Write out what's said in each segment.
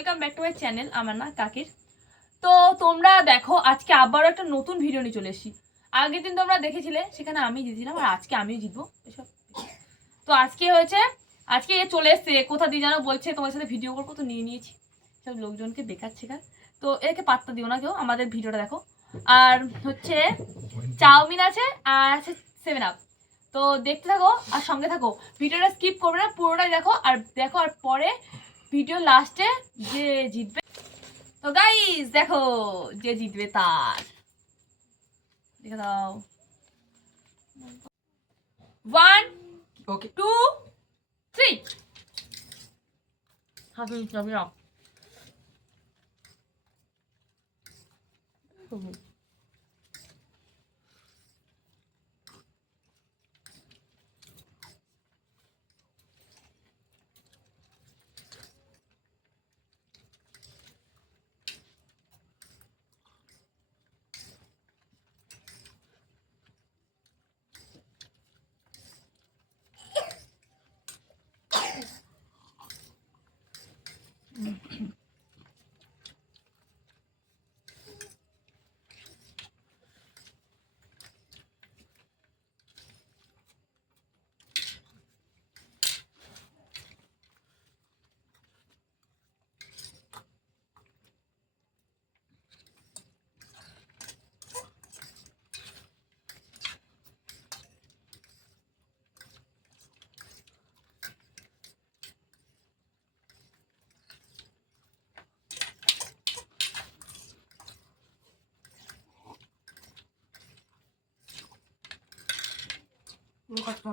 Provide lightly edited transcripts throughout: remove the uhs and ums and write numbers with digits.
Welcome back to my channel আমার না কাকির। তো তোমরা দেখো আজকে আবারও একটা নতুন ভিডিও নিয়ে চলে এসেছি। আগের দিন তোমরা দেখেছিলে সেখানে আমি জিতেছিলাম আর আজকে আমিও জিতবো এসব। তো আজকে হয়েছে আজকে এ চলে এসছে কোথা দিয়ে যেন বলছে তোমার সাথে ভিডিও করবো, তো নিয়ে নিয়েছি সব লোকজনকে বেকার শেখার। তো একে পাত্তা দিও না কেউ, আমাদের ভিডিওটা দেখো। আর হচ্ছে চাউমিন আছে আর আছে 7 আপ। তো দেখতে থাকো আর সঙ্গে থাকো, ভিডিওটা স্কিপ করবে না, পুরোটাই দেখো আর পরে ভিডিও লাস্টে যে জিতবে, তো গাইস দেখো যে জিতবে তার দেখে দাও। 1 ওকে 2 3 হাফ মিনিট যাবে না।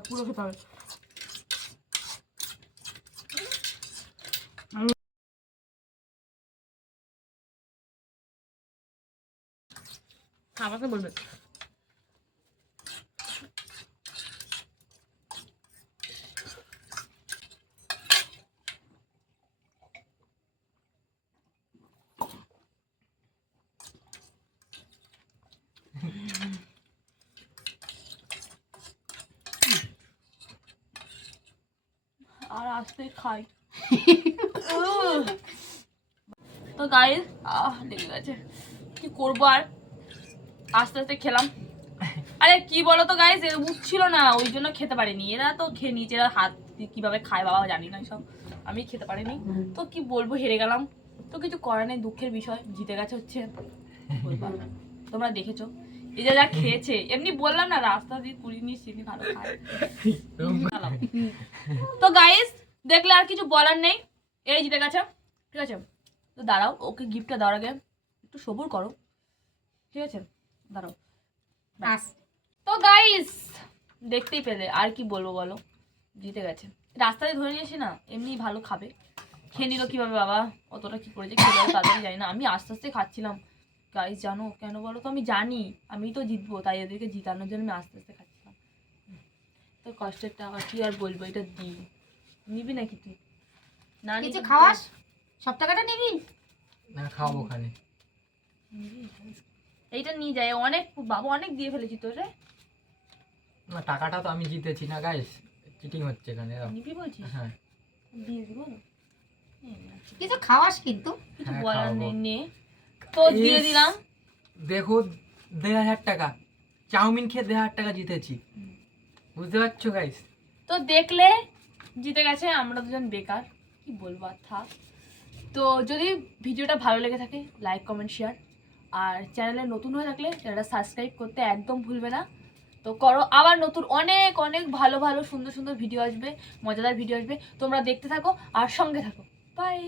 পুরো খেতে হবে। আমাকে বলবে আর আস্তে খাই। তো গাইস লেগে গেছে, কি করবো আর আস্তে আস্তে খেলাম। আরে কি বলো তো গাইস, উঠছিল না ওই জন্য খেতে পারিনি। এরা তো খেয়ে নিয়েছে, এরা হাত কিভাবে খায় বাবা জানি না সব, আমি খেতে পারিনি। তো কি বলবো, হেরে গেলাম, তো কিছু করার নেই, দুঃখের বিষয়। জিতে গেছে হচ্ছে তোমরা দেখেছো এই যে যা খেয়েছে, এমনি বললাম না রাস্তা দিয়ে কুড়ি নিয়ে চিনি ভালো খায়। তো গাইস দেখলে আর কিছু বলার নেই, এই জিতে গেছে, ঠিক আছে। তো দাঁড়াও, ওকে গিফটটা দেওয়ার আগে একটু সবুর করো, ঠিক আছে, দাঁড়াও। তো গাইস দেখতেই পেলে, আর কি বলবো বলো, জিতে গেছে। রাস্তায় ধরে নিয়ে এসে না এমনি ভালো খাবে, খেয়ে নিল কিভাবে বাবা, অতটা কি করেছে খেয়ে যাবে তাদের জানি না। আমি আস্তে আস্তে খাচ্ছিলাম গাইস, জানো কেন বলো তো, আমি জানি আমি তো জিতবো, তাই এদেরকে জিতানোর জন্য আমি আস্তে আস্তে খাচ্ছিলাম। তো কষ্টের টাকা কি আর বলবো, এটা দিই। নিবি নাকি তুই? না কিছু খাওয়াস, সব টাকাটা নিবি না, খাওয়াবো ওখানে। এইটা নিয়ে যায় অনেক বাবা, অনেক দিয়ে ফেলেছি তোর রে। না, টাকাটা তো আমি জিতেছি না গাইস, চিটিং হচ্ছে এখানে। নিবি বলছিস? হ্যাঁ, দিয়ে দিব। কিছু খাওয়াস কিন্তু কিছু হ্যাঁ, বলার খাওয়াবো। নেই নে, তো দিয়ে দিলাম। দেখো 1500 টাকা চাউমিন খেয়ে 1500 টাকা জিতেছি, বুঝতে পারছো গাইস? তো দেখলে জিতে গেছে, আমরা দুজন বেকার, কি বলবো আর থাক। তো যদি ভিডিওটা ভালো লেগে থাকে লাইক কমেন্ট শেয়ার, আর চ্যানেলে নতুন হয়ে থাকলে চ্যানেলটা সাবস্ক্রাইব করতে একদম ভুলবে না। তো করো, আবার নতুন অনেক অনেক ভালো ভালো সুন্দর সুন্দর ভিডিও আসবে, মজাদার ভিডিও আসবে, তোমরা দেখতে থাকো আর সঙ্গে থাকো। বাই।